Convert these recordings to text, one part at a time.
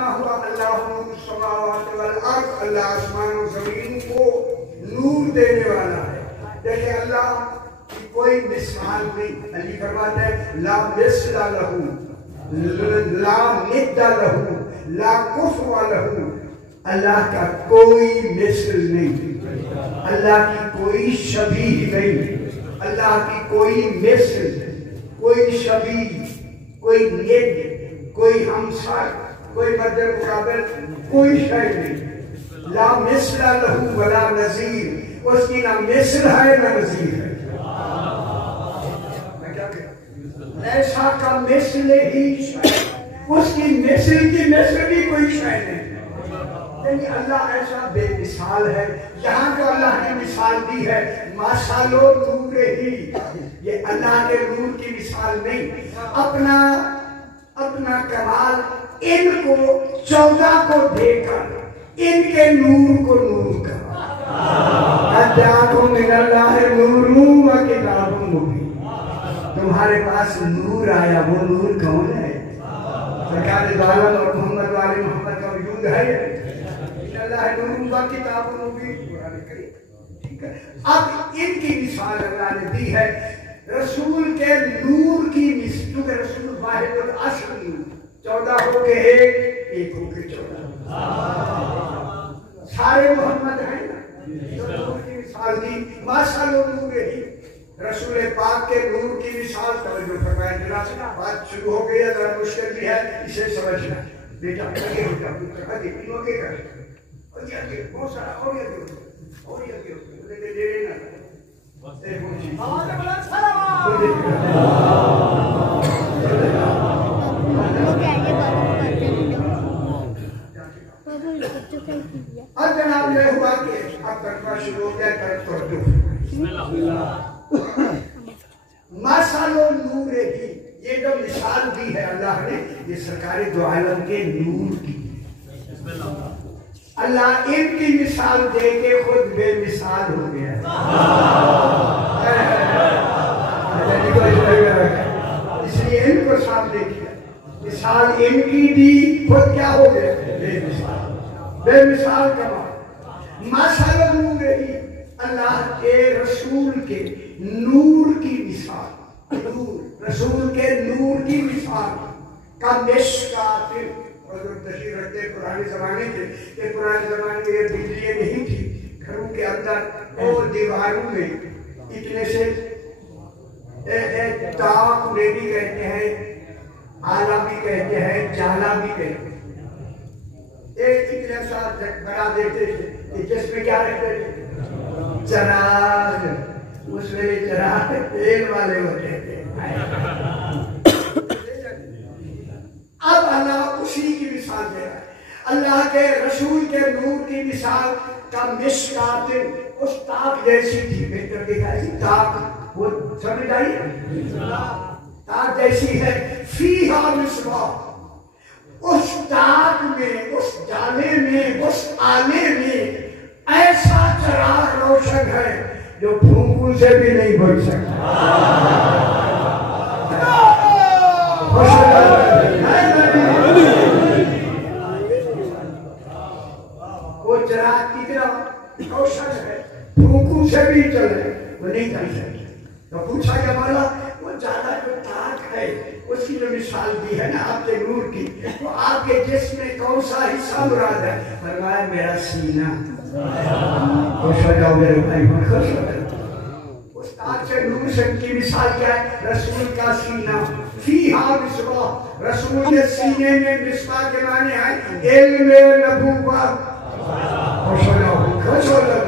فرما ہوا اللہ نور السماوات والارض، اللہ آسمان و زمین کو نور دینے والا ہے. دیکھیں اللہ کی کوئی مثال نہیں. علی فرماتے ہیں لا مثل لہ لا ند لہ لا کفو لہ. اللہ کا کوئی مثل نہیں، اللہ کی کوئی شبیہ نہیں، اللہ کی کوئی مثل، کوئی شبیہ، کوئی ند، کوئی ہمسر، کوئی مد مقابل، کوئی شے نہیں. لا مثل لہ ولا نظیر، اس کی نہ مثل ہے نہ نظیر ہے. ایسا کا مثل ہی شے، اس کی مثل بھی کوئی شے نہیں. یعنی اللہ ایسا بے مثال ہے. یہاں جو اللہ نے مثال دی ہے مثل نور ہی، یہ اللہ کے نور کی مثال نہیں. اپنا کمال ان کو 14 کو دے کر ان کے نور کو نور کر. جاءکم من اللہ نور و کتاب مبین. تمہارے پاس نور آیا، وہ نور کون ہے؟ سرکار دو عالم اور محمد والے محمد کا وجود ہے. اللہ نور و کتاب مبین، قرآن کریم. ٹھیک ہے. اب ان کی مثال اللہ نے دی ہے رسول کے نور کی مثال، کیونکہ رسول واحد الاصل نور، 14 ہو کے ایک ہو کے 14 سارے محمد ہیں نا. نور کی مثال دی مثل نور ہی. رسول پاک کے نور کی مثال توجہ فرمائیں. جناب بات شروع ہو گئی ہے، ذرا مشکل بھی ہے اسے سمجھنا. بیٹا آگے ہو جاؤ، آگے تینوں کے کر اور یہ بہت سارا اور یہ دے دینا. اب جناب یہ ہوا کہ اب ترجمہ شروع ہو گیا. مثل نور ہی، یہ جو مثال دی ہے اللہ نے، یہ سرکار دو عالم کے نور کی. اللہ ان کی مثال دے کے خود بے مثال ہو گیا. اس لیے ان کو سامنے کیا، مثال ان کی دی، خود کیا ہو گیا؟ بے مثال. بے مثال کمال. مثل نور ہی، اللہ کے رسول کے نور کی مثال. نور، رسول کے نور کی مثال کا مشکات. حضور تشریف رکھتے پرانے زمانے کے کہ پرانے زمانے میں یہ بجلیاں نہیں تھی گھروں کے اندر اور دیواروں میں اتنے سے تاک انہیں بھی کہتے ہیں، آلہ بھی کہتے ہیں، جالا بھی کہتے ہیں. ایک اتنے ساتھ بنا دیتے تھے کہ جس میں کیا رکھتے تھے؟ چراغ. اس میں چراغ تیل والے ہوتے تھے. اب اللہ اسی کی مثال دے رہا ہے. اللہ کے رسول کے نور کی مثال کا مشکات، اس تاک جیسی تھی. بہتر دکھائی تاک، وہ سمجھ آئی تاک جیسی ہے. فیہا مصباح، اس تاک میں، اس جالے میں، اس آلے میں ایسا چراغ روشن ہے جو پھونکوں سے بھی نہیں بڑھ سکتا. وہ چراغ کتنا روشن ہے، پھونکوں سے بھی چلے وہ نہیں چل سکتے. تو پوچھا کہ مولا وہ زیادہ جو تاک ہے اس کی جو مثال دی ہے نا آپ کے نور کی، تو آپ کے جسم میں کون سا حصہ مراد ہے؟ فرمایا میرا سینہ. خوش ہو جاؤ میرے بھائی، خوش ہو جاؤ. اس تاک سے نور سے کی مثال کیا ہے؟ رسول کا سینہ. فیہا مصباح، رسول کے سینے میں مصباح کے معنی ہے علم نبوت. خوش ہو جاؤ، خوش ہو جاؤ.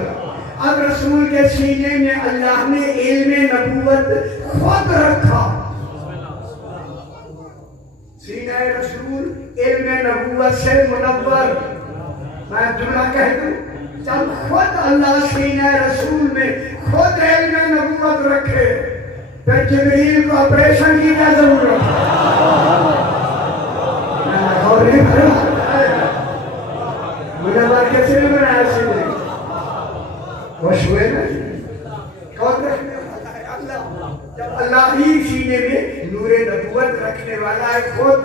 اب رسول کے سینے میں اللہ نے علم نبوت خود رکھا. سینہ رسول علم نبوت سے منور. میں جملہ کہہ دوں، جب خود اللہ سینہ رسول میں خود علم نبوت رکھے پھر جبریل کو آپریشن کی کیا ضرورت ہے؟ مجھے بات کیسے نہیں بنایا سینے خوش ہوئے نا. کون رکھنے والا ہے؟ اللہ. جب اللہ ہی سینے میں نور نبوت رکھنے والا ہے خود،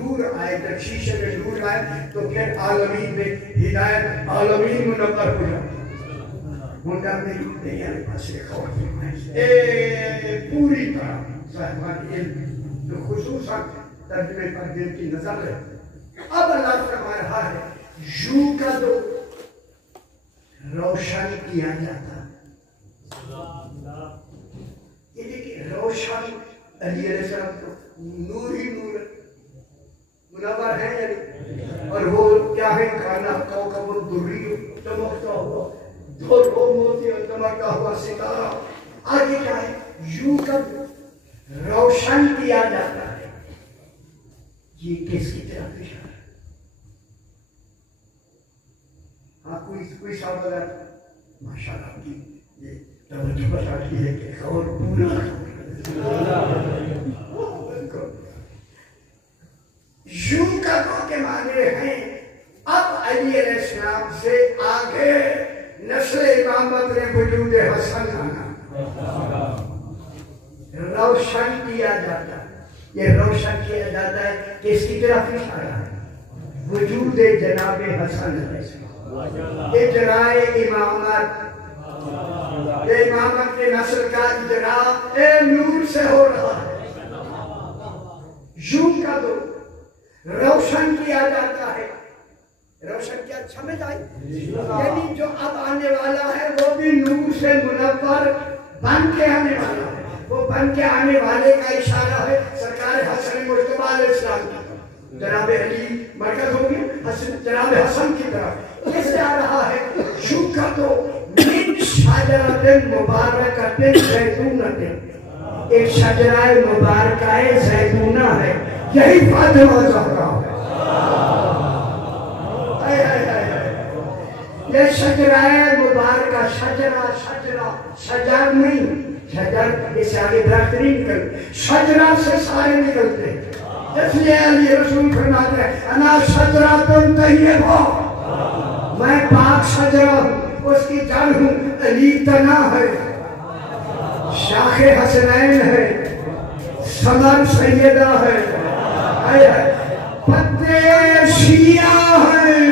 نور آئے، جب شیشے میں نور آئے تو پھر عالمین میں ہدایت، عالمین منور ہو جاتا. منڈا میں نہیں آنے پاس ایک اور پوری طرح صاحبان علم جو خصوصاً ترجمے پر دل کی نظر ہے. اب اللہ فرما رہا ہے یوں کا دو روشن کیا جاتا ہے. یہ دیکھیں روشن علی علیہ السلام تو نور ہی نور منور ہے یعنی، اور وہ کیا ہے کانا کوکب الدری چمکتا ہوا دور ہو موتی اور چمکتا ہوا ستارہ. آگے کیا ہے یوں کا روشن کیا جاتا ہے. یہ کس کی طرف اشارہ ہے؟ آپ کوئی سوال ہے؟ ماشاءاللہ کی یہ توجہ بتاتی ہے کہ اور پورا یوں کا دو کے معنی ہیں اب علی علیہ السلام سے آگے نسل امامت نے وجود حسن لانا، روشن کیا جاتا ہے. یہ روشن کیا جاتا ہے کہ اس کی طرف اشارہ ہے وجود جناب حسن علیہ السلام. اجرائے امامت، یہ امامت کے نسل کا اجرا نور سے ہو رہا ہے. یوں کا دو روشن کیا جاتا ہے. روشن کیا سمجھ آئی؟ یعنی جو اب آنے والا ہے وہ بھی نور سے منور بن کے آنے والا ہے. وہ بن کے آنے والے کا اشارہ ہے سرکار حسن مصطفیٰ علیہ السلام کی طرف. جناب علی مرکز ہو گیا جناب حسن کی طرف. کس سے آ رہا ہے یوں کا دو من شجرۃ مبارکۃ زیتونۃ. ایک شجرہ مبارکہ زیتونہ ہے، یہی فاطمہ زہرا ہے. یہ شجرہ مبارکہ، شجر نہیں، شجر اس سے آگے درخت نہیں نکلتے، شجرہ سے سارے نکلتے ہیں. اس لیے علی رسول فرماتے ہیں انا شجرۃ طیبہ، میں پاک شجرہ ہوں، اس کی جڑ ہوں. علی تنا ہے، شاخ حسنین ہے، ثمر سیدہ ہے، پتے شیعہ ہیں.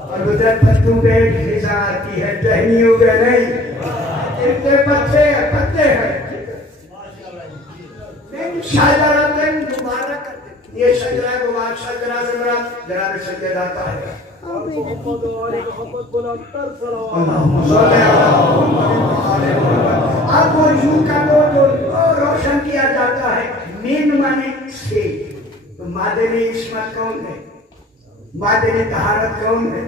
اور بتا پتوں پہ غذا آتی ہے، ٹہنیوں پہ نہیں. اتنے پتے ہیں. شجرۃ مبارکۃ، یہ شجرہ مبارک، شجرہ سے مراد جناب سیدہ طاہرہ. اب وہ یوں کا جو روشن کیا جاتا ہے من مانے سے. تو مادن عصمت کون ہے؟ مادن طہارت کون ہے؟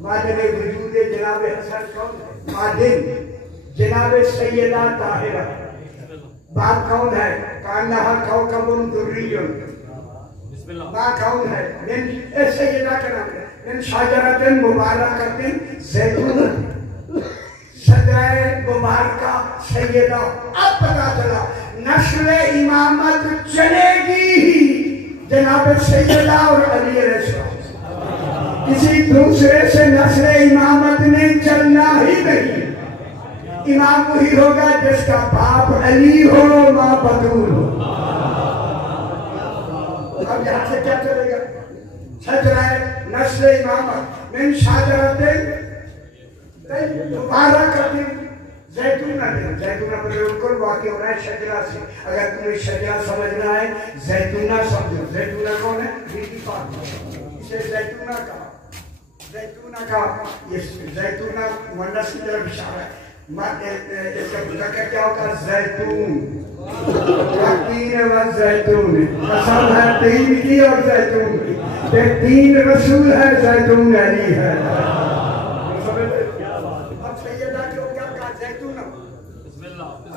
مادن وجود جناب حسن کون ہے؟ مادن جناب سیدہ طاہرہ. باپ کون ہے؟ کانہا کوکب دری. ماں کون ہے؟ سیدہ کا نام ہے من شجرۃ مبارکۃ زیتونہ، شجرہ مبارکہ سیدہ. اب پتا چلا نسل امامت چلے گی ہی جناب سیدہ اور علی علیہ السلام. کسی دوسرے سے نسل امامت نے چلنا ہی نہیں. امام وہی ہوگا جس کا باپ علی ہو، ماں بطول ہو. اب یہاں سے کیا چلے گا؟ شجرہ نسل امامت من شجرۃ مبارکۃ زیتونہ. زیتونہ پر بالکل واقع ہو رہا ہے شجرہ سے. اگر تمہیں شجرہ سمجھنا ہے زیتونہ سمجھو. زیتونہ کون ہے؟ بیٹی فاطمہ. اسے زیتونہ کا یہ زیتونہ مونس کی طرف اشارہ ہے. اس کا مذکر کیا ہوگا؟ زیتون. تین و زیتون، قسم ہے تین کی اور زیتون کی. تین رسول ہے، زیتون علی ہے. اب سیدہ کیوں کیا کہا؟ زیتون.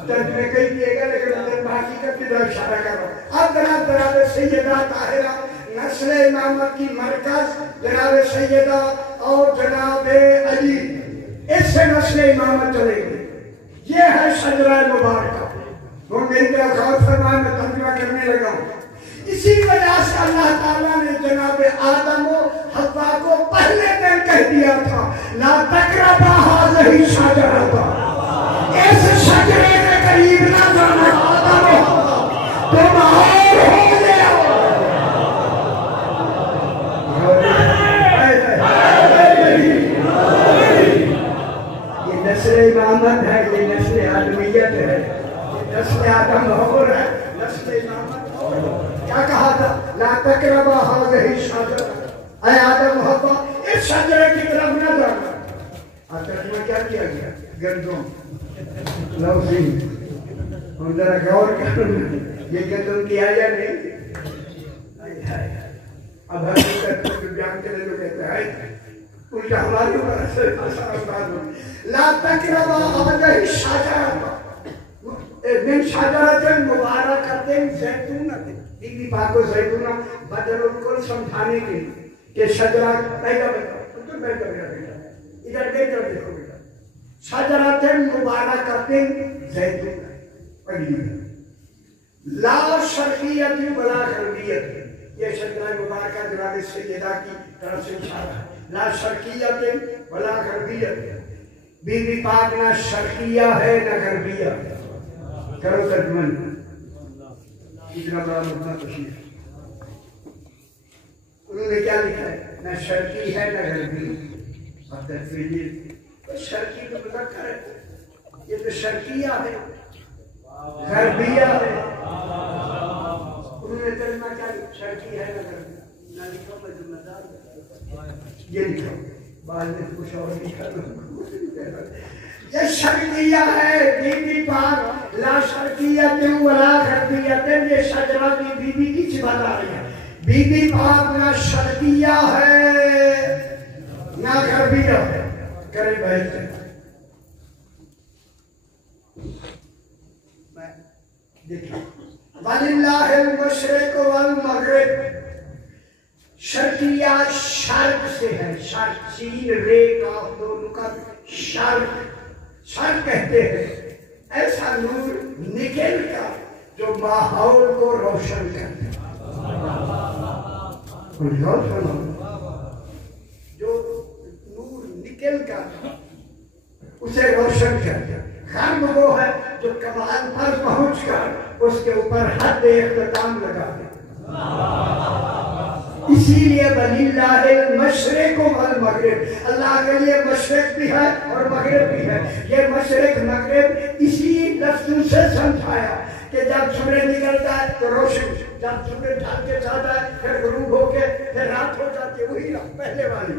ترجمے کئی کیے گا لیکن اندر حقیقت کی طرف اشارہ کر رہا ہوں. اب جناب سیدہ طاہرہ نسل امامت کی مرکز جناب سیدہ اور جناب علی، اس سے نسل امامت چلے گی. یہ ہے شجرہ مبارکہ. وہ میری طرف غور فرمائے، میں ترجمہ کرنے لگا ہوں. اسی وجہ سے اللہ تعالیٰ نے جناب آدم و حوا کو پہلے دن کہہ دیا تھا لا تقربا هذه الشجرة، اس شجرے کے قریب نہ جانا. آدم و حوا تم اور ہو گے تقربا هذه الشجرة اے آدم و حوا اس شجرے کی طرف نہ جانا. اور ترجمہ کیا کیا گیا؟ گندم لوزی. ہم ذرا غور کریں یہ گندم کیا یا نہیں. اب حقیقت کو بیان کرنے جو کہتا ہے الٹا ہماری اوپر اثر. لا تقربا هذه الشجرة من شجرة مبارکۃ زیتونۃ. بی بی پاک کو زیتونہ بدل الکل سمجھانے کے لیے کہ شجرہ پہلا بیٹا بیٹا ادھر بیٹا دیکھو بیٹا شجرۃ مبارکۃ زیتونہ. پہلی لا شرقیۃ ولا غربیۃ. یہ شجرہ مبارکہ جناب سیدہ کی طرف سے اشارہ ہے. لا شرقیۃ ولا غربیۃ. بی بی پاک نہ شرقیہ ہے نہ غربیہ. کرو ترجمہ. اتنا بڑا مقدمہ تشریح. انہوں نے کیا لکھا ہے؟ نہ شرقی ہے نہ غربی. اب تفصیل شرقی تو مذکر ہے, یہ تو شرقیہ ہے غربیہ ہے. انہوں نے ترجمہ کیا شرقی ہے نہ غربی نہ لکھا. میں ذمہ دار یہ لکھا بعد میں کچھ اور لکھا. یہ شرقیہ ہے بی بی پاک. لا شرقیۃ ولا غربیۃ. یہ شجرہ کی بی بی کی صفت آ رہی ہے. بی بی پاک نہ شرقیہ ہے نہ غربیہ ہے. کرے بیٹھ دیکھیں وَلِلَّهِ الْمَشْرِقُ وَالْمَغْرِبُ. شرقیہ شرق سے ہے. شرق سین رے کاف دونوں کا شرق. شرق کہتے ہیں ایسا نور نکل کا جو ماحول کو روشن کرتا ہے. جو نور نکل کا اسے روشن کرتا ہے. غرب وہ ہے جو کمال پر پہنچ کر اس کے اوپر حد اختتام لگا دے. اسی لیے وَلِلَّهِ الْمَشْرِقُ وَالْمَغْرِبُ. اللہ کے لیے مشرق بھی ہے اور مغرب بھی ہے. یہ مشرق مغرب اسی لفظوں سے سمجھایا کہ جب سورج نکلتا ہے تو روشن, جب سورج ڈھل کے جاتا ہے پھر غروب ہو کے پھر رات ہو جاتی ہے. وہی پہلے والی.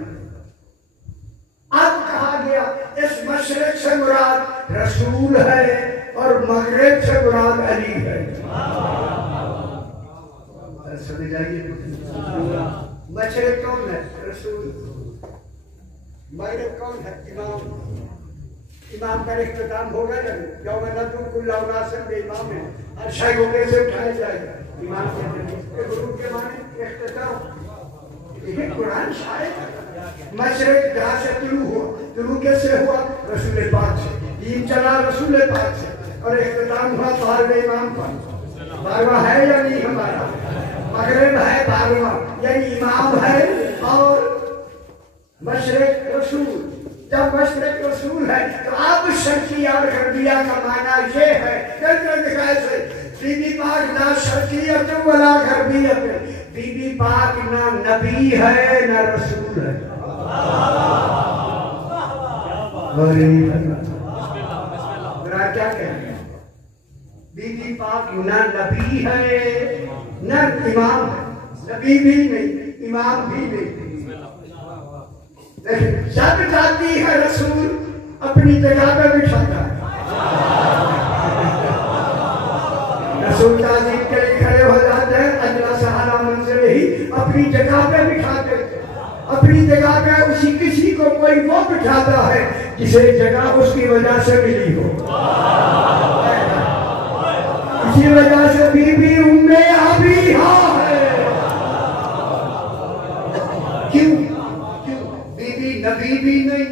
اب کہا گیا اس مشرق سے مراد رسول ہے اور مغرب سے مراد علی ہے. سمجھ آئیے مشرق کون ہے؟ رسول. مغرب کون ہے؟ امام. امام کا اختتام ہوگا یا یوم ندعو کل اناس بامامہم. ہر شے کو کیسے اٹھایا جائے گا؟ امام کے غروب کے معنی اختتام. لیکن قرآن شاید مشرق جہاں سے طلوع ہوا. طلوع کیسے ہوا؟ رسول پاک سے. دین چلا رسول پاک سے اور اختتام ہوا 12ویں امام پر. 12واں ہے یا نہیں ہمارا؟ مغرب ہے 12واں یعنی امام ہے اور مشرق رسول. جب مشرق رسول ہے تو اب شرقیہ اور غربیہ کا معنی یہ ہے کہ بی بی پاک نہ شرقیت ولا غربیت. بی بی پاک نہ نبی ہے نہ رسول ہے. کیا کہیں بی بی پاک نہ نبی ہے نہ امام ہے. نبی بھی نہیں امام بھی نہیں. جب جاتی ہے رسول اپنی جگہ پہ بٹھاتا ہے. رسول تعظیم کے لیے کھڑے ہو جاتے ہیں. اجلا سہارا منزل ہی اپنی جگہ پہ بٹھاتے ہیں. اپنی جگہ پہ اسی کسی کو کوئی وہ بٹھاتا ہے جسے جگہ اس کی وجہ سے ملی ہو. اسی وجہ سے بی بی ام ابیہا ہے. کیوں؟ بی بی نبی بھی نہیں.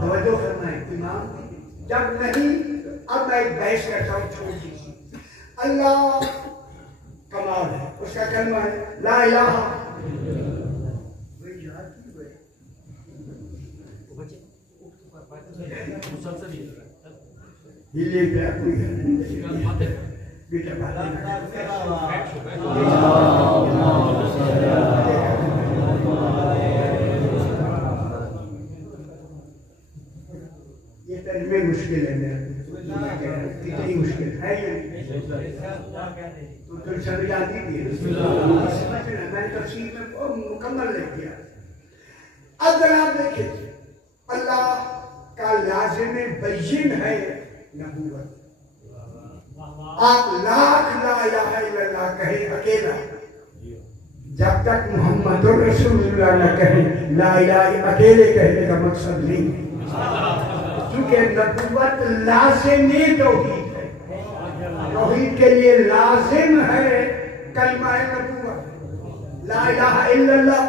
توجہ فرمائیں امام جب نہیں. اب میں ایک بحث کرتا ہوں چھوٹی سی. اللہ کمال ہے. اس کا کلمہ ہے لا الہ. یہ بیٹا یہ ترجمے مشکل ہے میرا. کتنی مشکل ہے یہ تو سمجھ آتی تھی. تفسیر میں مکمل لکھ دیا۔ اب جناب دیکھیں اللہ کا لازم بین ہے نبوت۔ آپ لاکھ لا الہ الا اللہ کہیں اکیلا، جب تک محمد رسول اللہ نہ کہیں لا الہ اکیلے کہنے کا مقصد نہیں ہے، کیونکہ نبوت لازم توحید ہے۔ توحید کے لیے لازم ہے کلمہ نبوت، لا الہ الا اللہ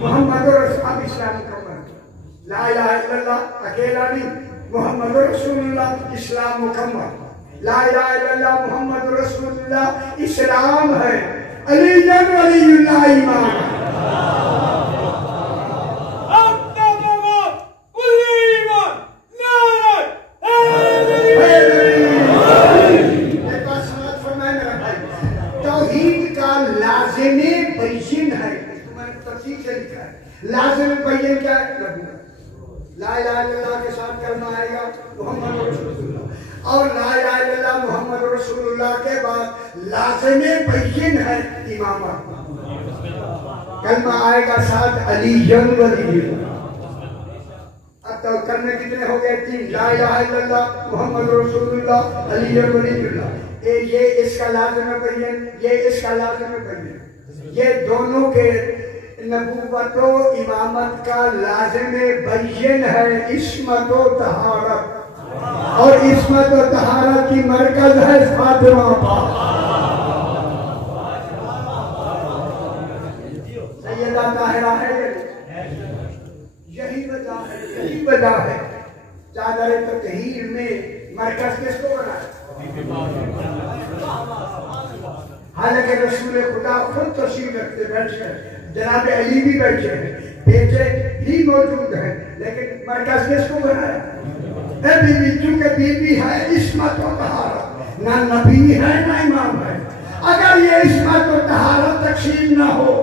محمد رسول اللہ، اسلام مکمل۔ لا الہ الا اللہ اکیلا نہیں، محمد رسول اللہ اسلام مکمل۔ لا الہ الا اللہ محمد رسول اللہ اسلام ہے، علی جن ولی اللہ امام ہے۔ توحید کا لازم بین ہے، میں نے تفصیل سے لکھا ہے۔ لازم بین کیا ہے؟ نبوت۔ لا الہ الا اللہ کے ساتھ کلمہ آئے گا محمد رسول اللہ، اور لا الہ الا اللہ محمد رسول اللہ کے بعد لازم بین ہے امامت۔ کلمہ آئے گا ساتھ علی ولی اللہ۔ اب تو کرنے کتنے ہو گئے؟ تین، لا الہ الا اللہ محمد رسول اللہ علی ولی اللہ۔ یہ اس کا لازم بین، یہ اس کا لازم بین، یہ دونوں کے نبوت و امامت کا لازم بین ہے عصمت و طہارت، اور عصمت و طہارت کی مرکز ہے فاطمہ پاک۔ سیدہ طاہرہ ہے، یہی وجہ ہے، یہی وجہ ہے چادر تطہیر میں مرکز کس کو بنا ہے؟ حالانکہ رسول خدا خود تشریف رکھتے بیٹھے ہیں، جناب علی بھی بیٹھے ہیں، بیٹے بھی موجود ہیں، لیکن مرکز کس کو بنایا؟ اے بی بی، چونکہ بی بی ہے عصمت و طہارت، نہ نبی ہے نہ امام ہے۔ اگر یہ عصمت و طہارت تقسیم نہ ہو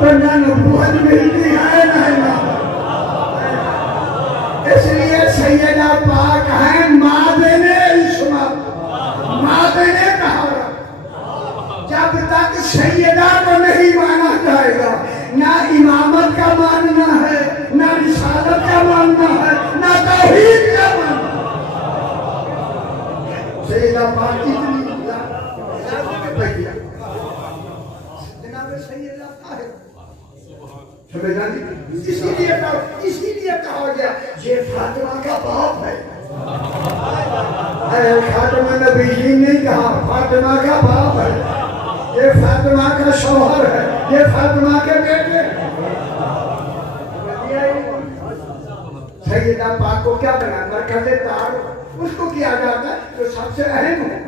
تو نہ نبوت ملتی ہے نہ امام۔ اس لیے سیدہ پاک ہیں مادن عصمت، مادن طہارت۔ جب تک سیدہ کو نہیں مانا جائے گا، نہ امامت کا ماننا ہے، نہ رسالت کا ماننا ہے، نہ توحید کا ماننا ہے۔ سیدہ پاک اتنی جناب سیدہ طاہرہ اسی لیے کہا گیا یہ فاطمہ کا باپ ہے۔ خاتمہ نبیین نہیں کہا، فاطمہ کا باپ ہے، یہ فاطمہ کا شوہر ہے، یہ فاطمہ کے بیٹے۔ سیدہ پاک کو کیا بنا؟ مرکز تعارف اس کو کیا جاتا ہے جو سب سے اہم ہے۔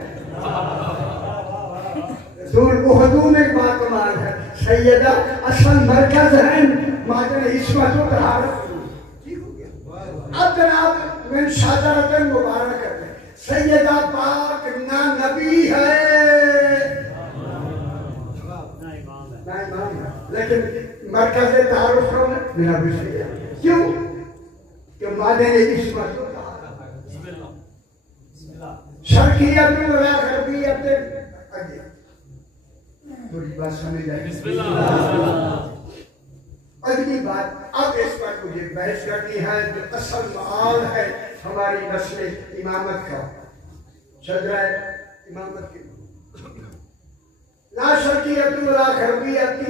ذوالقرنین ایک بات کمال ہے، سیدہ اصل مرکز ہے مادن عصمت و طہارت۔ اب جناب میں شاجرۃ مبارک ہے، سیدہ پاک نہ نبی ہے نہ امام ہے، لیکن مرکز تعارف کون ہے؟ نبی سیدہ۔ کیوں؟ کہ مادن عصمت و طہارت، شرقیت ولا غربیت اگے تھوڑی بات سمجھ آئی۔ اگلی بات اب اس پر مجھے بحث کرنی ہے جو اصل معال ہے ہماری نسل امامت کا، شجرہ امامت کی۔ لا شرقیت ولا غربیت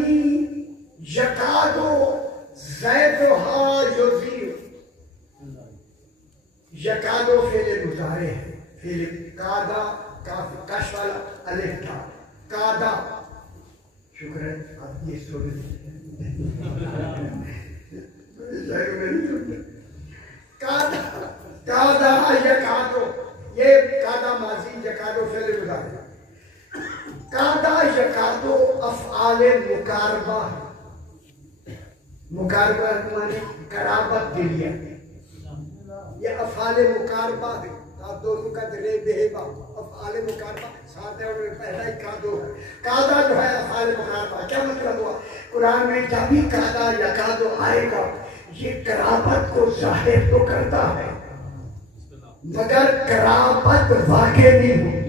یکاد زیدھا یضیع۔ یکاد فعل مضارع ہے، فعل کادا، کاف والا الف تھا، کادا۔ شکر ہے آپ یہ سن کادا یکادو، یہ کادا ماضی، یکادو فعل مضارع۔ کادا یکادو افعال مقاربہ، مقاربہ مانے قرابت کے لیے، یہ افعال مقاربہ ہے۔ آپ دونوں کا درے بہبا افعال مقاربہ ساتھ ہے، اور پہلا ہی کادو ہے۔ کادا جو ہے افعال مقاربہ، کیا مطلب ہوا؟ قرآن میں جب بھی کادا یا کادو آئے گا یہ قرابت کو ظاہر تو کرتا ہے مگر قرابت واقع نہیں ہوتی۔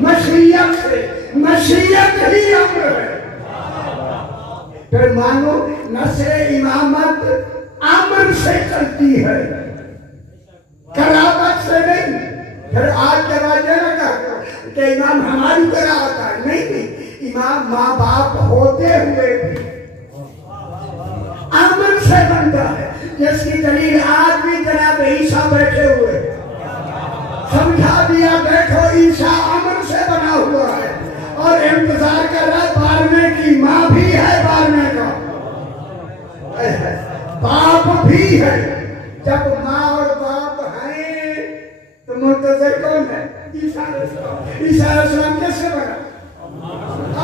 مشیت سے، مشیت ہی امر ہے۔ پھر مانو نصر امامت امر سے چلتی ہے، قرابت سے نہیں۔ پھر آج جواب دینا کہتے کہ امام ہماری طرح ہوتا ہے، نہیں، امام ماں باپ ہوتے ہوئے بھی امر سے بنتا ہے، جس کی دلیل آج بھی جناب عیسیٰ بیٹھے ہوئے سمجھا دیا، دیکھو عیسیٰ امر سے بنا ہوا ہے اور انتظار کر رہا ہے، 12ویں کی ماں بھی ہے، 12ویں کا باپ بھی ہے۔ جب ماں اور باپ ہیں تو منتظر کون ہے؟ عیسیٰ علیہ السلام۔ عیسیٰ علیہ السلام کیسے بنا؟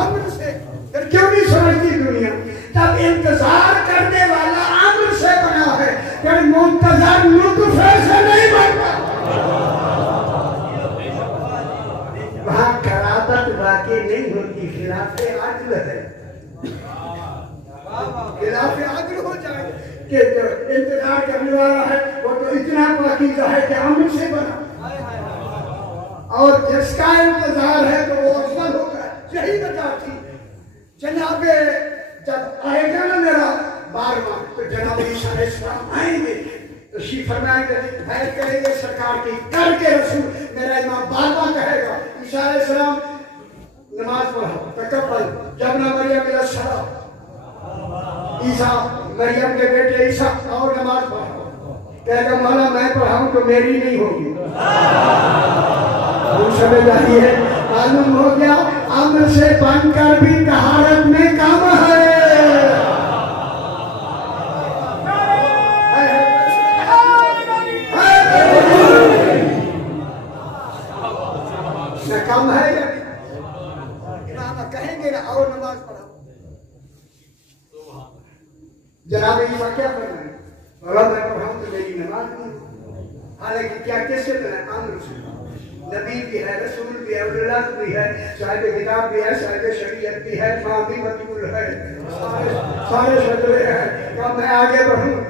امر سے۔ پھر کیوں نہیں سمجھتی دنیا؟ جب انتظار کرنے والا امر سے بنا ہے، پھر منتظر نطفے سے نہیں بنتا۔ وہاں قرابت واقع نہیں ہوتی، خلاف عدل ہے۔ خلاف عدل ہو جائے کہ جو انتظار کرنے والا ہے وہ تو اتنا پاکیزہ ہے کہ امر سے بنا، اور جس کا انتظار ہے تو وہ افضل ہوگا۔ یہی وجہ تھی جناب جب آئے گا نا میرا 12واں تو جناب عیسیٰ علیہ السلام آئیں گے، تشریف فرمائیں گے، بیعت کریں گے سرکار کی، کر کے رسول میرا امام 12واں کہے گا۔ عیسیٰ علیہ السلام نماز پڑھا، تکبر جب نہ مریم علیہ السلام، عیسیٰ مریم کے بیٹے عیسیٰ اور نماز پڑھا، کہے گا مولا میں پڑھاؤں تو میری نہیں ہوگی۔ وہ سمجھ آئی ہے، معلوم ہو گیا امر سے بن کر بھی طہارت میں کام ہے۔ کم ہے یا امام کہیں گے نا اور نماز پڑھاؤ، جناب عیسیٰ کیا فرمائیں؟ مولا میں پڑھاؤں تو میری نماز نہیں، حالانکہ کیا کس سے بنا؟ امر سے۔ نبی بھی ہے، رسول بھی ہے، اللہ بھی ہے، صاحب کتاب بھی ہے، صاحب شریعت بھی ہے، ماں بھی مطلوب ہے، سارے شجرے ہیں۔ کیا میں آگے بڑھوں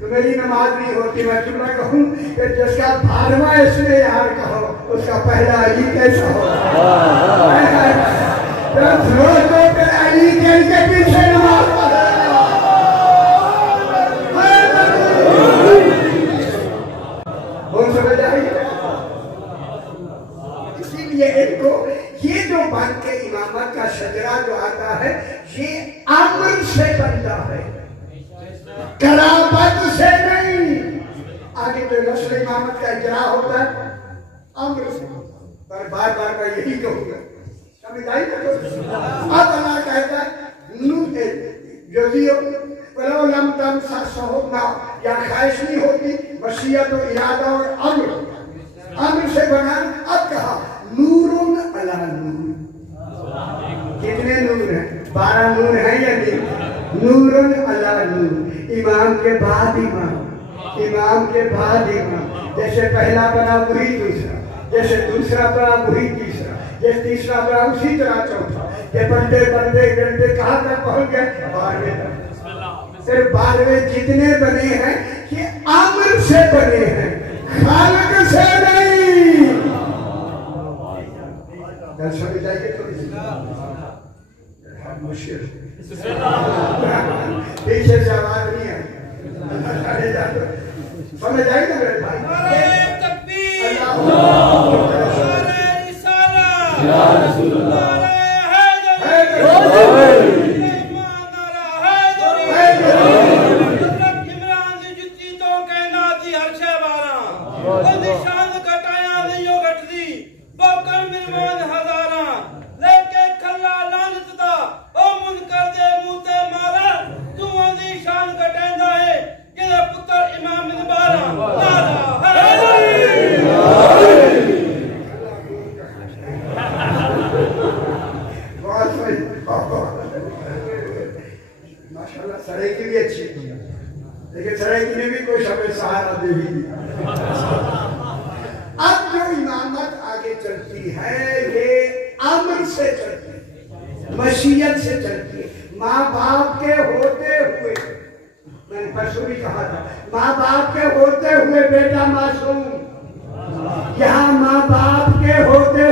تو میری نماز نہیں ہوتی؟ میں تمہیں کہوں کہ جس کا 12واں اس میں یار کہو اس کا پہلا علی کیسا ہو؟ روزوں پہ علی کے پیچھے نماز پڑھے، سمجھ آئی؟ اسی لیے ان کو یہ جو بن کے امامت کا شجرہ جو آتا ہے یہ امر سے بنتا ہے، قرابت سے نہیں۔ آگے جو نسل امامت کا اجرا ہوتا ہے امر سے، پر بار بار میں یہی کہوں گا، سمجھ آئی نا؟ اب اللہ کہتا ہے جزیو ولو لم تمسسہ یا خواہش نہیں ہوتی، مشیت و ارادہ اور امر سے بنا۔ اب کہا نور علی نور، کتنے نور ہیں؟ 12 نور ہیں یا نہیں؟ نور علی نور، امام کے بعد امام، امام کے بعد امام، جیسے پہلا بنا وہی دوسرا، جیسے دوسرا بنا وہی تیسرا، جیسے تیسرا بنا اسی طرح چوتھا، یہ بڑھتے بڑھتے کہاں تک پہنچ گئے؟ 12ویں تک۔ پھر 12ویں جتنے بنے ہیں یہ امر سے بنے ہیں، خالق سے نہیں۔ گل سمجھ آئیے تھوڑی سی؟ مشکل پیچھے سے آواز نہیں آئی، سمجھ آئی نا میرے بھائی؟ نعرہ تکبیر، نعرہ رسالہ، یا رسول اللہ، سرائکی بھی اچھی لیکن سرائکی نے بھی کوئی شبہ سہارا دے ہی دیا۔ اب جو امامت آگے چلتی ہے یہ امر سے چلتی ہے، مشیت سے چلتی ہے، ماں باپ کے ہوتے ہوئے، میں نے پرسوں بھی کہا تھا ماں باپ کے ہوتے ہوئے بیٹا معصوم، یہاں ماں باپ کے ہوتے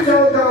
14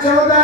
14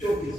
24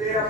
13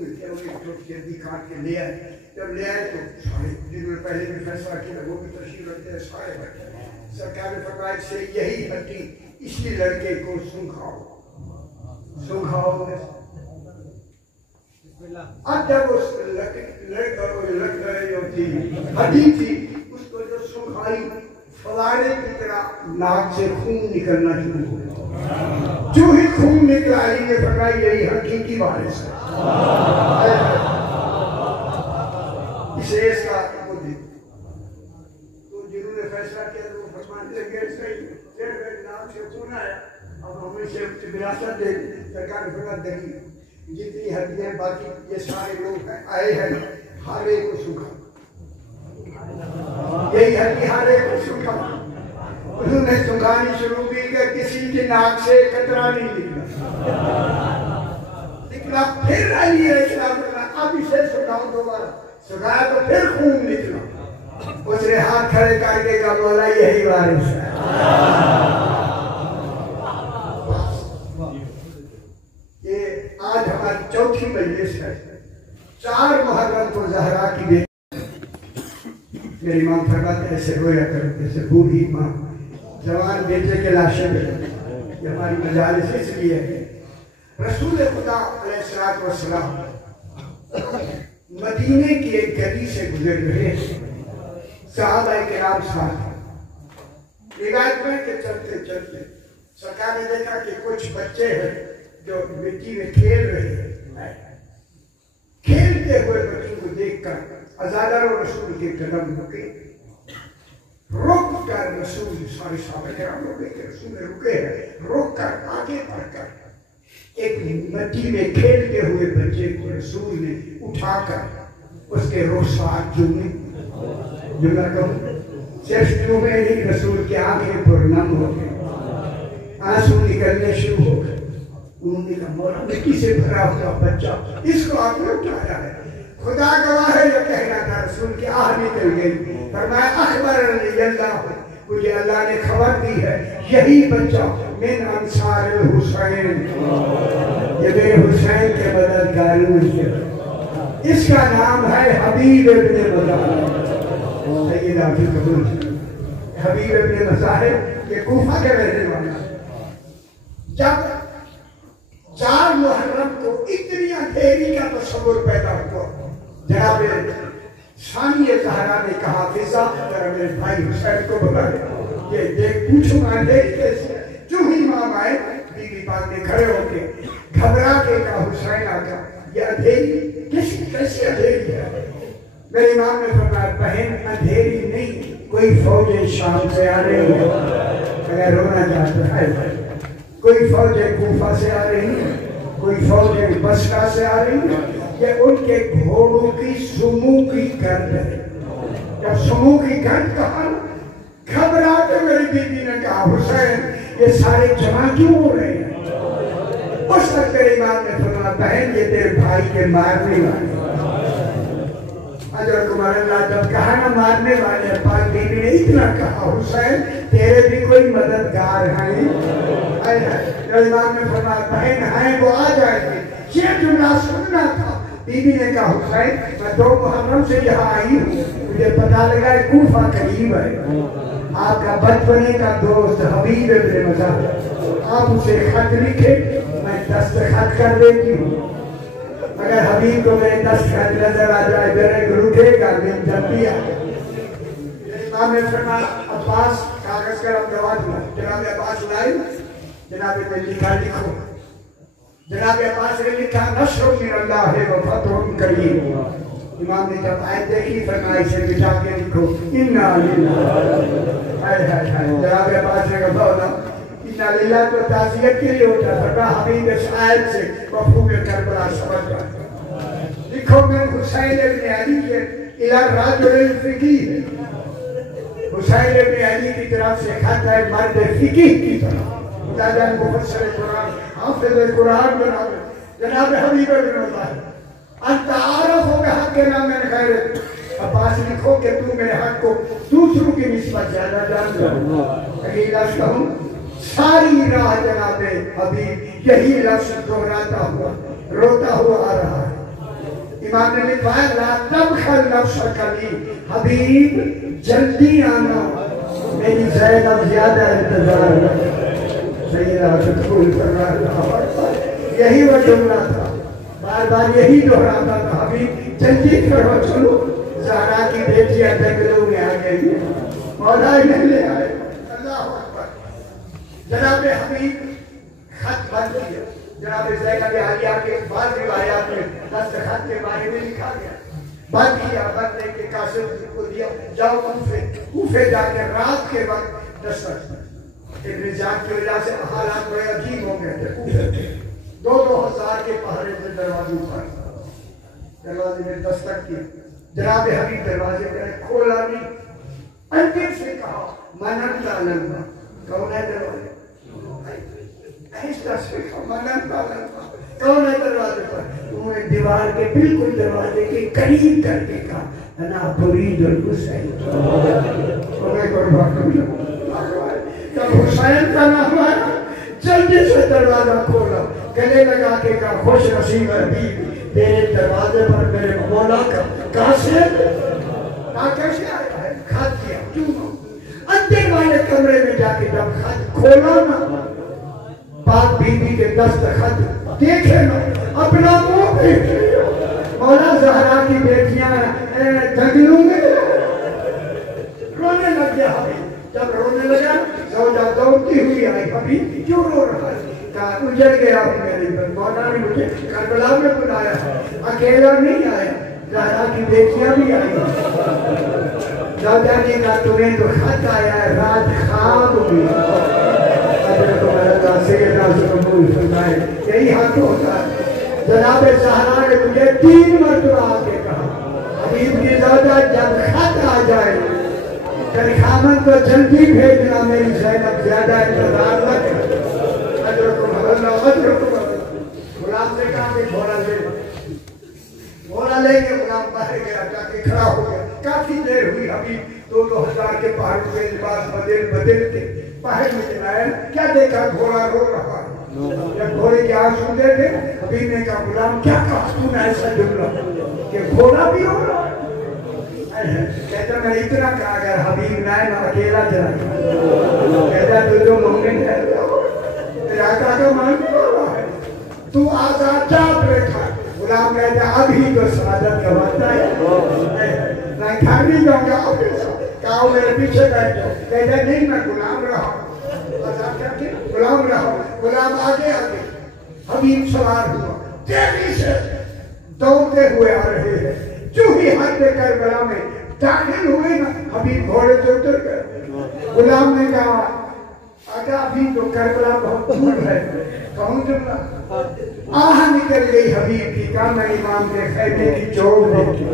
خون تھے انہیں چھوٹی جلدی کاٹ کے لے آئے. جب لے آئے تو سارے جنہوں نے پہلے بھی فیصلہ کیا وہ بھی تشریف رکھتے ہیں سارے بیٹھے. سرکار نے فرمایا سے یہی ہڈی اسی لڑکے کو سنگھاؤ. اب جب اس لڑکا جو تھی ہڈی تھی اس کو جو سنگھائی فلانے کی طرح ناک سے خون نکلنا شروع ہوا. جو ہی خون نکلا علی نے فرمایا یہی حقیقی وارث ہے. اسے اس کا وہ دیکھ تو جنہوں نے فیصلہ کیا تو وہ فرمانے لگے صحیح پھر ناک سے خون آیا اب ہمیں سے وراثت دے. سرکار نے فرمایا دیکھیے جتنی ہڈیاں باقی یہ سارے لوگ آئے ہیں ہر ایک کو سکھا یہی ہڈی ہر ایک کو سکھا. انہوں نے سکھانی شروع کی کہ کسی کی ناک سے قطرہ نہیں نکلا. پھر علی علیہ السلام نے اب اسے سکھاؤ دوبارہ. سکھایا تو پھر خون نکلا. اس نے ہاتھ کھڑے کر کے کہا مولا یہی وارث ہے. یہ آج ہماری چوتھی مجلس ہے. 4 محرم کو زہرا کی بیٹی میری ماں فرماتے ایسے رویا کرتے سے بوڑھی ماں جوان بیٹے کے لاشیں میں. یہ ہماری مجالس اس لیے ہے. رسول خدا علیہ السلام مدینے کی ایک گلی سے گزر رہے ہیں. صحابہ کرام ساتھ روایت میں کہ چلتے چلتے سرکار نے دیکھا کہ کچھ بچے ہیں جو مٹی میں کھیل رہے ہیں. کھیلتے ہوئے بچوں کو دیکھ کر عزادار و رسول کے قدم رکے. رک کر رسول سارے صحابہ کرام رکے کہ رسول نے رکے ہیں. رک کر آگے بڑھ کر ایک مٹی میں کھیلتے ہوئے بچے کو رسول نے اٹھا کر اس کے رخسار چومے. جملہ کہوں صرف چومے نہیں رسول کی آنکھیں پرنم ہو گئے. آنسو نکلنے شروع ہو گئے. انہوں نے کہا مولا مٹی سے بھرا ہوا بچہ اس کو آپ نے اٹھایا ہے. خدا گواہ ہے جو کہنا تھا رسول کی آہ نکل گئی. فرمایا اخبرنی اللہ مجھے اللہ نے خبر دی ہے یہی بچہ من انصار الحسین یہ میرے حسین کے مددگاروں سے. اس کا نام ہے حبیب ابن مظاہر. سیدہ فی قبول حبیب ابن مظاہر یہ کوفہ کے رہنے والا. جب 4 محرم کو اتنی اندھیری کا تصور پیدا ہوا جناب ثانیہ زہرا نے کہا فضا ذرا میرے بھائی حسین کو بلائے. یہ دیکھ پوچھوں گا اندھیری کیسے ہے. جو ہی امام آئے بی بی پاک نے کھڑے ہو کے گھبرا کے کہا حسین آقا یہ اندھیری کیسی اندھیری ہے. میرے امام نے فرمایا بہن اندھیری نہیں کوئی فوج شام سے آ رہی ہے. اگر رونا چاہتا ہے کوئی فوج کوفہ سے آ رہی ہے کوئی فوج بصرہ سے آ رہی ہے. یہ ان کے گھوڑوں کی سمو کی گرد ہے. جب سمو کی گرد کہا گھبرا کے میری بیوی نے کہا حسین یہ سارے جمع کیوں ہو رہے ہیں. اس وقت میرے امام نے فرمایا بہن یہ تیرے بھائی کے مارنے والے. حضرت عمر اللہ جب کہا نا مارنے والے پاک بیوی نے اتنا کہا حسین تیرے بھی کوئی مددگار ہیں. امام نے فرمایا بہن ہیں وہ آ جائے گی. یہ جملہ سننا تھا. بیوی نے کہا حسین میں 2 محرم سے یہاں آئی ہوں مجھے پتا لگا ہے کوفہ قریب ہے. آپ کا بچپنے کا دوست حبیب ابن مظاہر آپ اسے خط لکھے میں دستخط کر دیتی ہوں. اگر حبیب کو میرے دستخط نظر آ جائے میرے رکے گا میں جلدی آ جائے. امام نے فرمایا عباس کاغذ کا گواہ دوں. جناب عباس لائی جناب نے لکھا لکھو. جناب عباس نے لکھا نصر من اللہ و فتح قریب. امام نے جب آیت دیکھی فرمایا اسے مٹا کے لکھو انا للہ. جناب عباس نے کہا انا للہ تو تعزیت کے لیے ہوتا ہے. فرمایا حبیب اس آیت سے مفہوم کربلا سمجھ جائے. لکھو میں حسین ابن علی کے الى رجل فقیہ. حسین ابن علی کی طرف سے خط ہے مرد فقیہ کی طرف. خداجان مفسر قرآن حافظ قرآن بنا جناب حبیب ابن مظاہر انت عارف ہو کہ حق کے نام میں خیر. عباس لکھو کہ تو میرے حق کو دوسروں کی نسبت زیادہ جانتا ہوں. اگلی لفظ کہوں ساری راہ جناب حبیب یہی لفظ دہراتا ہوا روتا ہوا آ رہا ہے. امام نے لکھوایا لا تبخل نفسک لی حبیب جلدی آنا میری زینب زیادہ انتظار سیدہ تقول فرمایا یہی وہ جملہ تھا بار بار یہی دہراتا تھا حبیب جلدی کرو چلو زہرا کی بیٹی دنگلوں میں آ گئی مولا ہی لے آئے اللہ اکبر جناب حبیب خط بند کیا جناب زینب عالیہ کے بعض روایات میں دستخط کے بارے میں لکھا گیا بند کیا بندے کے قاسم کو دیا جاؤ کوفے جا کے رات کے وقت دستخط ابن زیاد کی وجہ سے حالات بڑے عجیب ہو گئے تھے کوفے کے 2,000 کے پہرے سے دروازوں پر دروازے میں دستخط کیا جناب حبیب دروازے میں کھولا نہیں اندر سے کہا منن تعلمہ کون ہے دروازے ایسا سے کہا منن تعلمہ کون ہے دروازے پر انہوں نے دیوار کے بالکل دروازے کے قریب کر کے کہا انا برید الحسین انہیں قربان کرنا جب حسین کا نام آیا جلدی سے دروازہ کھولا گلے لگا کے کہا خوش نصیب حبیب تیرے دروازے پر میرے مولا کا قاسم کیسے آیا ہے خط کیا کیوں اندر والے کمرے میں جا کے جب خط کھولا نا پاک بی بی کے دستخط دیکھے نا اپنا منہ دیکھے مولا زہرا کی بیٹیاں جنگلوں میں رونے لگ گیا حبیب جب رونے لگا زوجہ دوڑتی ہوئی آئی حبیب کیوں رو رہا ہے کہا اجڑ گیا ہوں میری بن مولا نے مجھے کربلا میں بلایا اکیلا نہیں آیا زہرا کی بیٹیاں بھی آئی زوجہ نے کہا تمہیں تو خط آیا ہے رات خواب ہوئی حضرت اللہ سیدنا قبول فرمائے یہی حق ہوتا ہے جناب زہرا نے مجھے 3 مرتبہ آ کے کہا حبیب کی زوجہ جب خط آ جائے خامن کو جلدی بھیجنا میری زینب زیادہ انتظار نہ کرے اجرکم اللہ اجرکم اللہ غلام سے کہا کہ گھوڑا لے کے غلام باہر گیا جا کے کھڑا ہو گیا کافی دیر ہوئی حبیب 2,000 کے پہاڑوں کے لباس بدل کے باہر میں چلایا کیا دیکھا گھوڑا رو رہا جب گھوڑے کے آنسو دیکھے حبیب نے کہا غلام کیا کہا تو نے ایسا جملہ کہ گھوڑا بھی ہو رہا کہتا میں اتنا کہا اگر حبیب نائم اکیلا چلا کہتا تو جو مومن ہے تیرا کا مانگی ہو رہا ہے تو آزاد چاپ رکھا غلام کہتا ابھی تو سعادت کا وقت ہے میں گھر نہیں جاؤں گا کہا میرے پیچھے بیٹھ جاؤ کہتا نہیں میں غلام رہا غلام رہا غلام آگے آگے حبیب سوار ہوا تیزی سے دوڑتے ہوئے آ رہے ہیں جو ہی حد کربلا میں داخل ہوئے نا حبیب گھوڑے سے اتر گئے غلام نے کہا آقا ابھی تو کربلا بہت دور ہے کون جملہ آہ نکل گئی حبیب کی کہا میں امام کے خیمے کی چوٹ دیکھی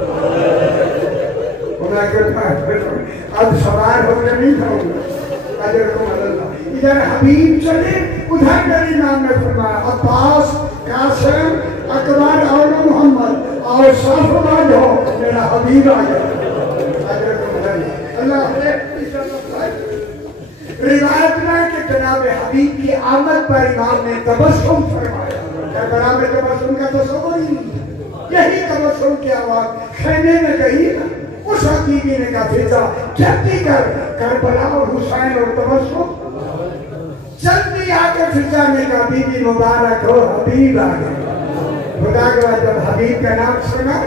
اب سوار ہو کر نہیں کھاؤں گا اجرکم اللہ ادھر حبیب چلے ادھر میری امام نے فرمایا عباس قاسم اکبر اور محمد اور صاف بات ہو میرا حبیب آ گیا اللہ روایت میں کہ جناب حبیب کی آمد پر امام نے تبسم فرمایا کربلا میں تبسم کا تصور ہی نہیں یہی تبسم کی آواز خیمے میں گئی اس حبیبی نے کہا فضا جلدی کر کربلا اور حسین اور تبسم جلدی آ کر فضا نے کہا بی بی مبارک ہو حبیب آ گئے خدا کے بعد جب حبیب کا نام سنا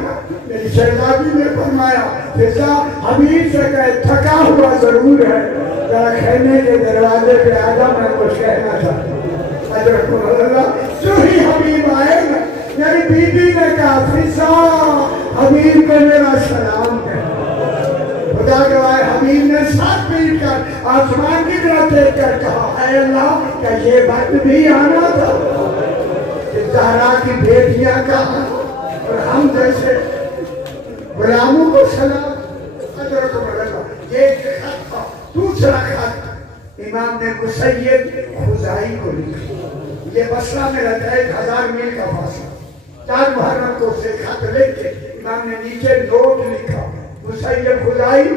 میری شہزادی نے فرمایا فضا حبیب سے کہے تھکا ہوا ضرور ہے ذرا خیمے کے دروازے پہ آجا میں کچھ کہنا چاہتا ہوں اجرکم اللہ جو ہی حبیب آئے گا میری بیوی نے کہا فضا حبیب کو میرا سلام کہہ خدا کے بعد حبیب نے ساتھ پیٹ کر آسمان کی طرف دیکھ کر کہا اے اللہ کیا یہ وقت بھی آنا تھا زہرا کی بیٹیاں کہاں اور ہم جیسے غلاموں کو سلام اجرکم اللہ یہ خط تھا دوسرا خط امام نے مسید خزائی کو لکھا یہ بصرہ میں رہتا ہے 1000 میل کا فاصلہ 4 محرم کو سے خط لکھ کے امام نے نیچے نوٹ لکھا مسید خزائی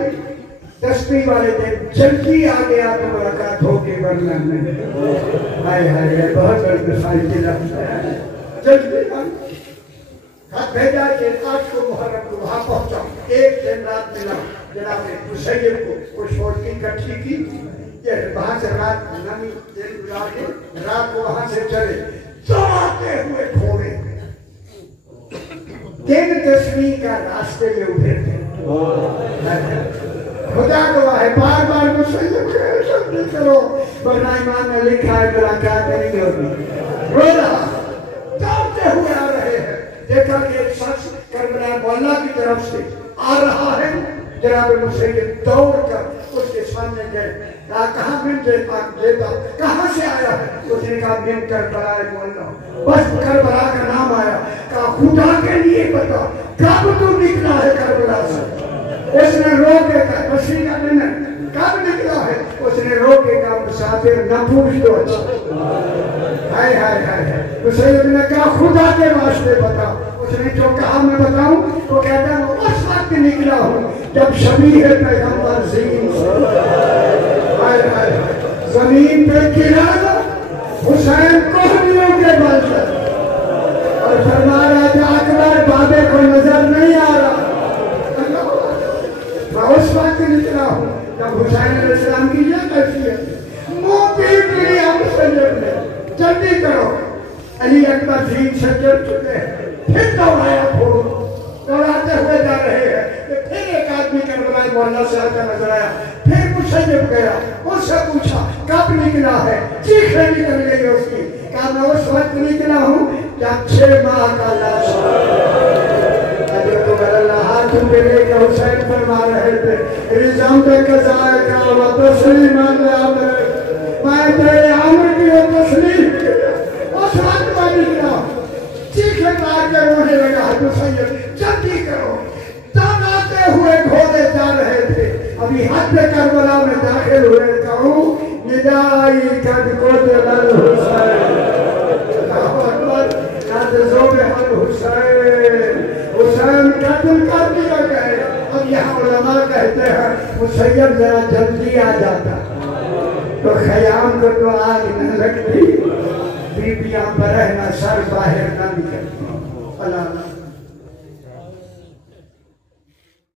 10ویں والے دن جلدی آ گیا تو ملاقات ہو کے ورنہ نہیں ہائے ہائے بہت بڑی مثال کی لفظ ہے جلدی خط بھیجا کہ 8 کو محرم کو وہاں پہنچا. ایک دن رات ملا جناب مسیب کو. کچھ فوج کی اکٹھی کی. یہ وہاں سے رات نمی دن گزار کے رات کو وہاں سے چلے. دوڑتے ہوئے گھوڑے 3 تسبیح کا راستے میں ابھرے تھے. خدا گواہ ہے بار بار مسلم کرو ورنہ ایمان میں لکھا ہے ملاقات نہیں ہوگی. رو رہا دوڑتے ہوئے آ رہے ہیں. دیکھا کہ ایک شخص کربلا مولا کی طرف سے آ رہا ہے. جناب مسیب دوڑ کر اس کے سامنے گئے. کہاں من دیتا کہاں سے آیا ہے؟ اس نے کہا من کربلا مولا. بس کربلا کا نام آیا. کہا خدا کے لیے بتا کب تو نکلا ہے کربلا سے؟ اس نے رو کے کہا مسیح کا دن کب نکلا ہے؟ اس نے رو کے کہا مسافر نہ پوچھ دو. ہائے ہائے ہائے. مسیب نے کہا خدا کے واسطے بتا. اس نے جو کہا میں بتاؤں وہ کہتا ہے میں اس وقت نکلا ہوں جب شبیہ پیغمبر زمین پہ گرا حسین کوہنیوں کے بل پر اور فرما رہا تھا اکبر بابے کو نظر نہیں آ رہا. میں اس وقت نکلا ہوں جب حسین علیہ السلام کی یہ کیفیت منہ پیٹ لیا مسیب نے. جلدی کرو. علی اکبر زین سے جڑ چکے ہیں. پھر دوڑایا پھوڑ دوڑاتے ہوئے جا رہے ہیں. پھر ایک آدمی کربلا مولا سے آتا نظر آیا. پھر مسیب گیا. اس سے پوچھا کب نکلا ہے؟ چیخیں نکل گئی اس کی. کہا میں اس وقت نکلا ہوں جب 6 ماہ کا لاش ہاتھوں پہ لے کے حسین فرما رہے تھے رضام پہ قضائے کا و تسلیم عامر. میں تیرے عامر کی و تسلیم اس وقت میں نکلا. چیخیں مار کے رونے لگا مسیب جلدی کرو. داغاتے ہوئے گھوڑے جا رہے تھے. ابھی حد کربلا میں داخل ہوئے. کہوں ندائی قد قتل الحسین. اللہ اکبر. نازوب الحسین. حسین قتل کر دیا گئے. اب یہاں علماء کہتے ہیں مسیب ذرا جلدی آ جاتا تو خیام کو تو آگ نہ لگتی. بیبیاں برہنہ سر باہر نہ نکلتی. اللہ